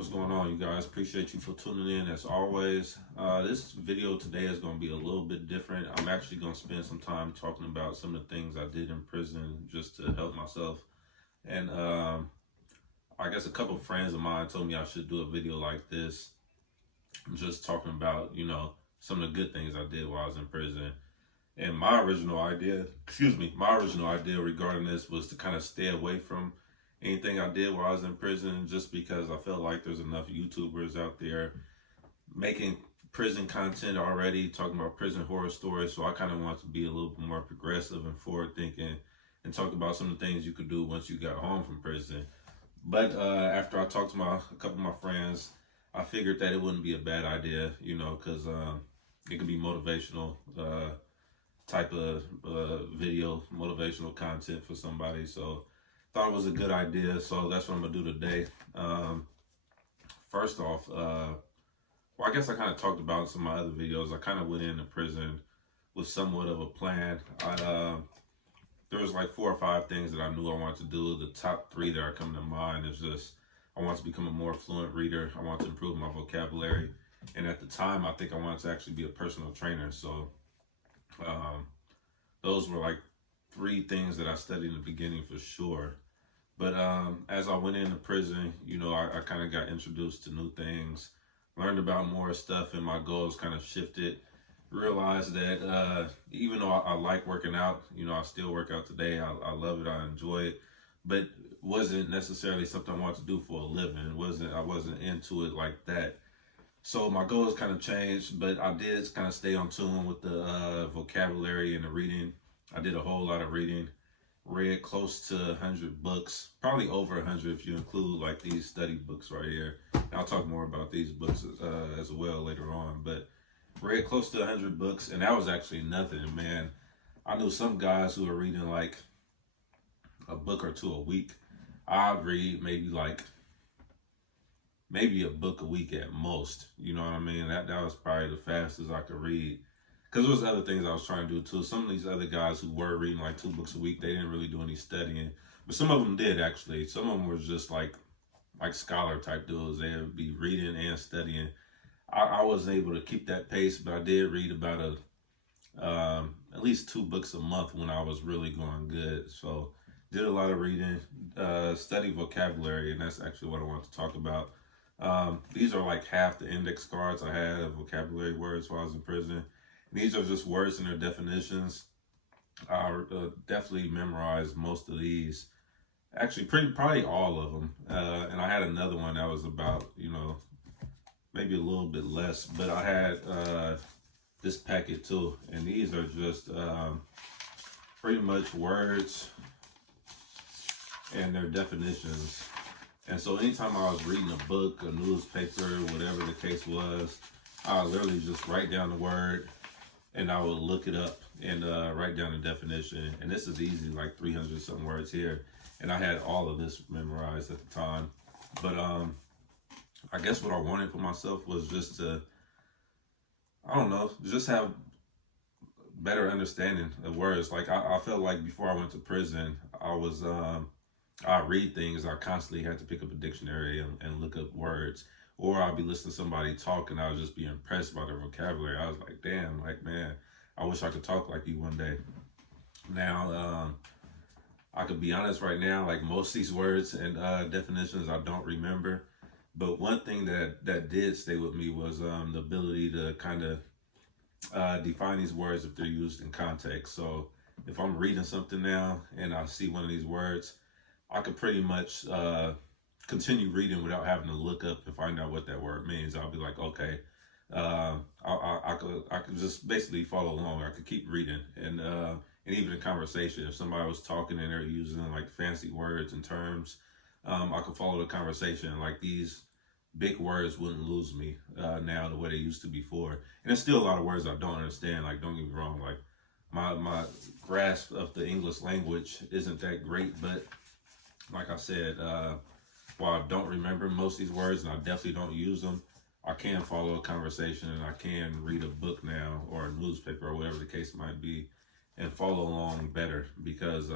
What's going on, you guys? Appreciate you for tuning in as always. This video today is going to be a little bit different. I'm actually going to spend some time talking about some of the things I did in prison just to help myself. And I guess a couple of friends of mine told me I should do a video like this, just talking about, some of the good things I did while I was in prison. And my original idea regarding this was to kind of stay away from anything I did while I was in prison, just because I felt like there's enough YouTubers out there making prison content already, talking about prison horror stories. So I kind of wanted to be a little bit more progressive and forward thinking and talk about some of the things you could do once you got home from prison. But after I talked to a couple of my friends, I figured that it wouldn't be a bad idea, because it could be motivational type of video, motivational content for somebody. So thought it was a good idea. So that's what I'm gonna do today. First off, I guess I kind of talked about in some of my other videos. I kind of went into prison with somewhat of a plan. There was like 4 or 5 things that I knew I wanted to do. The top 3 that are coming to mind is just I want to become a more fluent reader. I want to improve my vocabulary, and at the time, I think I wanted to actually be a personal trainer. So those were like 3 things that I studied in the beginning for sure. But as I went into prison, I kind of got introduced to new things, learned about more stuff, and my goals kind of shifted. Realized that even though I like working out, I still work out today. I love it. I enjoy it, but wasn't necessarily something I wanted to do for a living. I wasn't into it like that. So my goals kind of changed, but I did kind of stay on tune with the vocabulary and the reading. I did a whole lot of reading, read close to 100 books, probably over 100 if you include like these study books right here. And I'll talk more about these books as well later on, but read close to 100 books, and that was actually nothing, man. I knew some guys who were reading like a book or 2 a week. I read maybe a book a week at most. You know what I mean? That was probably the fastest I could read. Because there was other things I was trying to do too. Some of these other guys who were reading like 2 books a week, they didn't really do any studying. But some of them did actually. Some of them were just like scholar type dudes. They would be reading and studying. I wasn't able to keep that pace, but I did read about at least 2 books a month when I was really going good. So did a lot of reading, study vocabulary, and that's actually what I want to talk about. These are like half the index cards I had of vocabulary words while I was in prison. These are just words and their definitions. I definitely memorized most of these. Actually, probably all of them. And I had another one that was about, maybe a little bit less. But I had this packet too. And these are just pretty much words and their definitions. And so anytime I was reading a book, a newspaper, whatever the case was, I would literally just write down the word, and I would look it up and write down the definition. And this is easy, like 300 something words here. And I had all of this memorized at the time. But I guess what I wanted for myself was just to, I don't know, just have better understanding of words. Like I felt like before I went to prison, I read things, I constantly had to pick up a dictionary and look up words. Or I'll be listening to somebody talk and I'll just be impressed by their vocabulary. I was like, damn, like, man, I wish I could talk like you one day. Now, I could be honest right now, like most of these words and definitions I don't remember. But one thing that did stay with me was the ability to kind of define these words if they're used in context. So if I'm reading something now and I see one of these words, I could pretty much continue reading without having to look up to find out what that word means. I'll be like, okay, I could just basically follow along. I could keep reading, and even in conversation, if somebody was talking and they're using like fancy words and terms, I could follow the conversation. Like these big words wouldn't lose me now the way they used to before. And there's still a lot of words I don't understand. Like, don't get me wrong, like my grasp of the English language isn't that great, but like I said, while I don't remember most of these words and I definitely don't use them, I can follow a conversation and I can read a book now or a newspaper or whatever the case might be and follow along better because,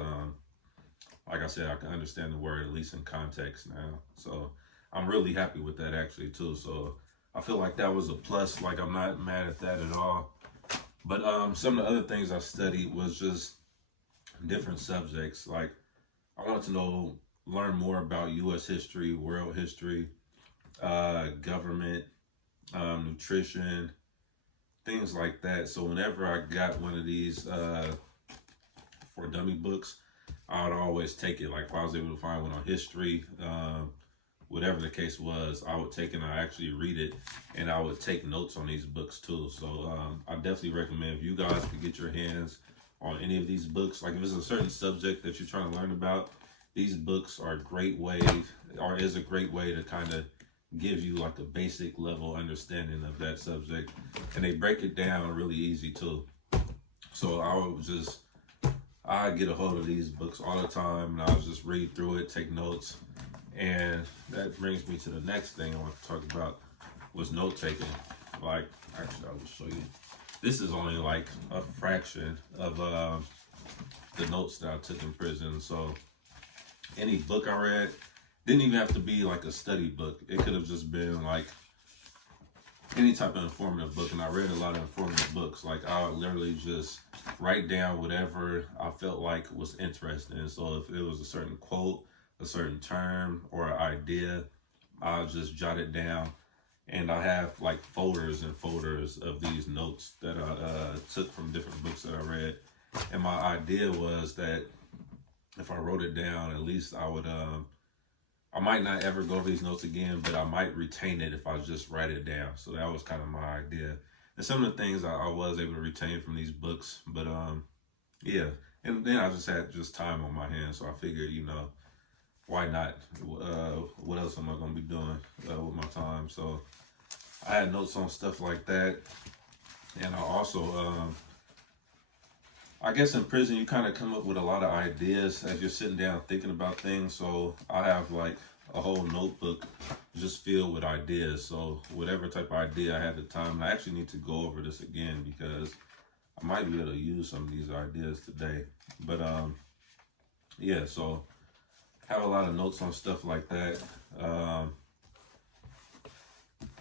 like I said, I can understand the word at least in context now. So I'm really happy with that actually too. So I feel like that was a plus. Like I'm not mad at that at all. But some of the other things I studied was just different subjects. Like I wanted to learn more about U.S. history, world history, government, nutrition, things like that. So whenever I got one of these for dummy books, I would always take it. Like if I was able to find one on history, whatever the case was, I would take it and I actually read it, and I would take notes on these books too. So I definitely recommend if you guys could get your hands on any of these books. Like if it's a certain subject that you're trying to learn about, these books are a great way, or is a great way to kind of give you like a basic level understanding of that subject, and they break it down really easy too. So I get a hold of these books all the time, and I'll just read through it, take notes, and that brings me to the next thing I want to talk about was note taking. Like actually, I will show you. This is only like a fraction of the notes that I took in prison. So any book I read didn't even have to be like a study book. It could have just been like any type of informative book. And I read a lot of informative books. Like I would literally just write down whatever I felt like was interesting. So if it was a certain quote, a certain term, or an idea, I'll just jot it down. And I have like folders and folders of these notes that I took from different books that I read. And my idea was that if I wrote it down, at least I would, I might not ever go over these notes again, but I might retain it if I just write it down. So that was kind of my idea. And some of the things I was able to retain from these books, but yeah. And then I just had time on my hands. So I figured, why not? What else am I going to be doing with my time? So I had notes on stuff like that. And I also, I guess in prison, you kind of come up with a lot of ideas as you're sitting down thinking about things. So I have like a whole notebook just filled with ideas. So whatever type of idea I had at the time, and I actually need to go over this again because I might be able to use some of these ideas today. But yeah, so have a lot of notes on stuff like that.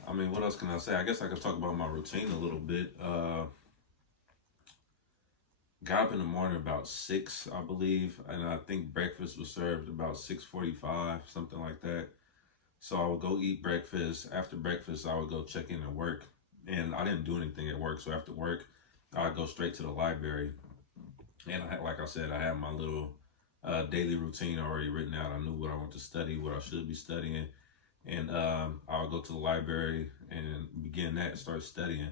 I mean, what else can I say? I guess I could talk about my routine a little bit. Got up in the morning about 6, I believe, and I think breakfast was served about 6:45, something like that. So I would go eat breakfast. After breakfast, I would go check in at work, and I didn't do anything at work. So after work, I would go straight to the library, and like I said, I had my little daily routine already written out. I knew what I want to study, what I should be studying, and I'll go to the library and begin that, start studying.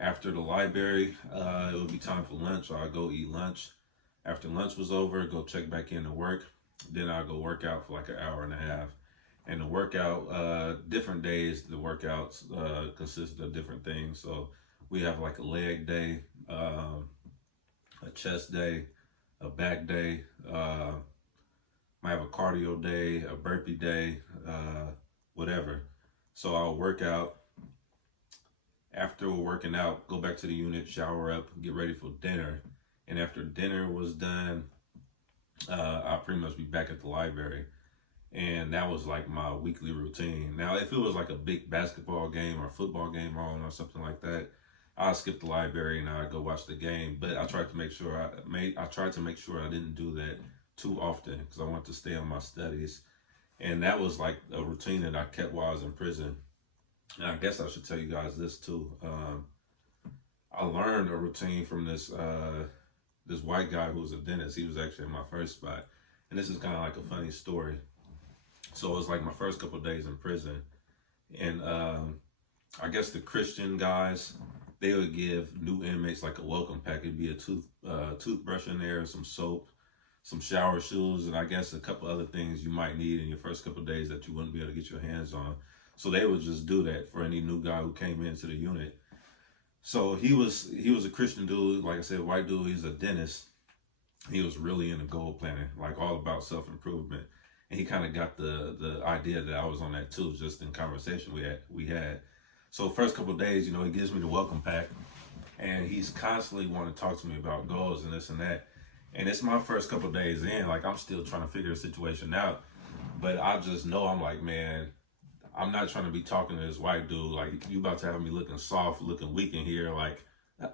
After the library, it would be time for lunch. So I'd go eat lunch. After lunch was over, go check back in to work. Then I'd go work out for like an hour and a half. And the workout, different days, the workouts consisted of different things. So we have like a leg day, a chest day, a back day, might have a cardio day, a burpee day, whatever. So I'll work out. After working out, go back to the unit, shower up, get ready for dinner. And after dinner was done, I'll pretty much be back at the library. And that was like my weekly routine. Now, if it was like a big basketball game or football game on or something like that, I'll skip the library and I'll go watch the game. But I tried to make sure I didn't do that too often because I wanted to stay on my studies. And that was like a routine that I kept while I was in prison. And I guess I should tell you guys this too. I learned a routine from this white guy who was a dentist. He was actually in my first spot. And this is kind of like a funny story. So it was like my first couple of days in prison. And I guess the Christian guys, they would give new inmates like a welcome pack. It'd be a toothbrush in there, some soap, some shower shoes, and I guess a couple other things you might need in your first couple of days that you wouldn't be able to get your hands on. So they would just do that for any new guy who came into the unit. So he was a Christian dude, like I said, white dude. He's a dentist. He was really into goal planning, like all about self-improvement. And he kind of got the idea that I was on that too, just in conversation we had. So first couple of days, he gives me the welcome pack, and he's constantly wanting to talk to me about goals and this and that. And it's my first couple of days in, like I'm still trying to figure the situation out. But I just know I'm like, man, I'm not trying to be talking to this white dude. Like, you about to have me looking soft, looking weak in here. Like,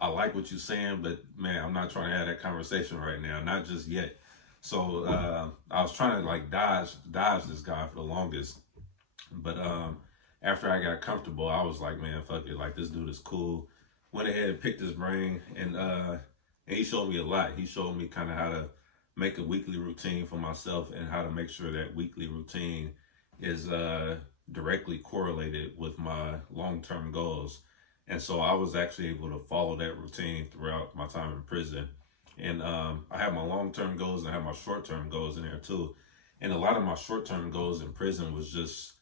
I like what you're saying, but man, I'm not trying to have that conversation right now. Not just yet. So I was trying to like dodge this guy for the longest. But after I got comfortable, I was like, man, fuck it. Like, this dude is cool. Went ahead and picked his brain, and he showed me a lot. He showed me kind of how to make a weekly routine for myself and how to make sure that weekly routine is directly correlated with my long-term goals. And so I was actually able to follow that routine throughout my time in prison. And I have my long-term goals and I have my short-term goals in there too. And a lot of my short-term goals in prison was just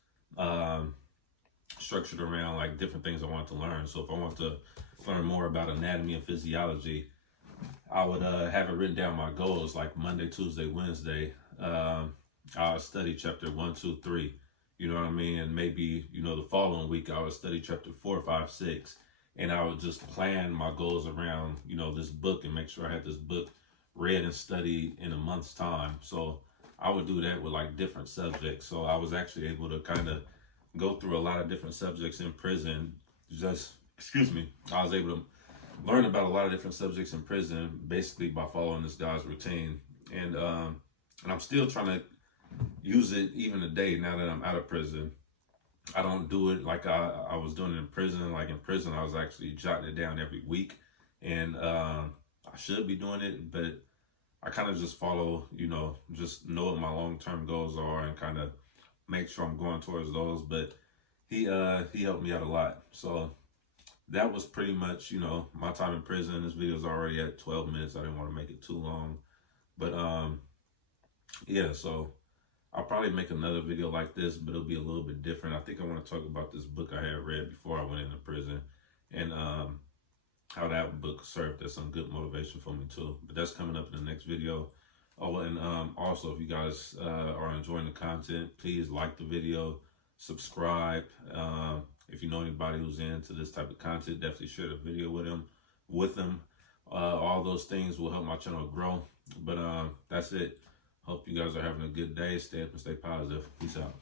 structured around like different things I wanted to learn. So if I want to learn more about anatomy and physiology, I would have it written down my goals like Monday, Tuesday, Wednesday. I'll study chapter 1, 2, 3. You know what I mean? And maybe, the following week I would study chapter 4, 5, 6. And I would just plan my goals around, this book and make sure I had this book read and studied in a month's time. So I would do that with like different subjects. So I was actually able to kind of go through a lot of different subjects in prison. I was able to learn about a lot of different subjects in prison basically by following this guy's routine. And I'm still trying to use it even today now that I'm out of prison. I don't do it like I was doing it in prison. Like in prison, I was actually jotting it down every week. And I should be doing it, but I kind of just follow, just know what my long-term goals are and kind of make sure I'm going towards those. But he helped me out a lot. So that was pretty much, my time in prison. This video is already at 12 minutes. I didn't want to make it too long. But yeah, so I'll probably make another video like this, but it'll be a little bit different. I think I want to talk about this book I had read before I went into prison, and how that book served as some good motivation for me too. But that's coming up in the next video. Oh, and also, if you guys are enjoying the content, please like the video, subscribe. If you know anybody who's into this type of content, definitely share the video with them. All those things will help my channel grow. But that's it. Hope you guys are having a good day. Stay up and stay positive. Peace out.